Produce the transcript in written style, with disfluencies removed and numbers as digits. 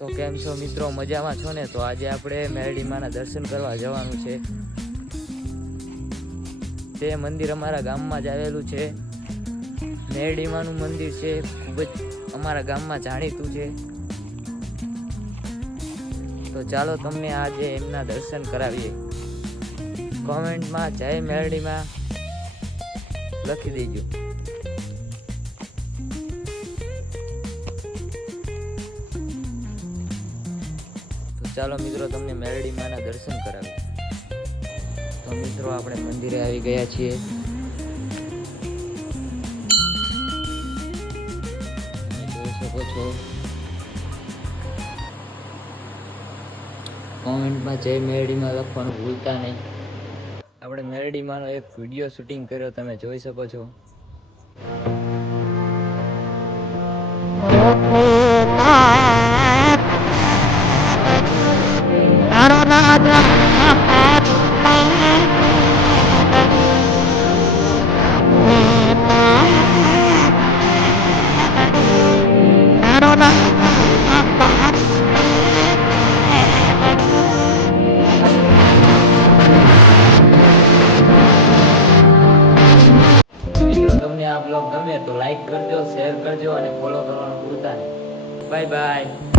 તો કેમ છો મિત્રો, મજામાં છો ને? તો આજે આપણે મેરડીમાના દર્શન કરવા જવાનું છે. તે મંદિર અમારા ગામમાં જ આવેલું છે. મેરડીમાનું મંદિર છે, ખૂબ જ અમારા ગામમાં જાણીતું છે. તો ચાલો તમને આજે એમના દર્શન કરાવીએ. કોમેન્ટમાં જય મેરડીમાં લખી દેજો. ચાલો મિત્રો, તમને મેરડીમાના દર્શન કરાવીએ. તો મિત્રો, આપણે મંદિરે આવી ગયા છીએ. તમે જોઈ શકો છો. કોમેન્ટમાં જય મેરડીમાં લખવાનું ભૂલતા નહીં. આપણે મેરડીમાંનો એક વિડીયો શૂટિંગ કર્યો, તમે જોઈ શકો છો. તમને આ બ્લોગ ગમે તો લાઈક કરજો, શેર કરજો અને ફોલો કરવાનું ભૂલતા નહીં. Bye bye.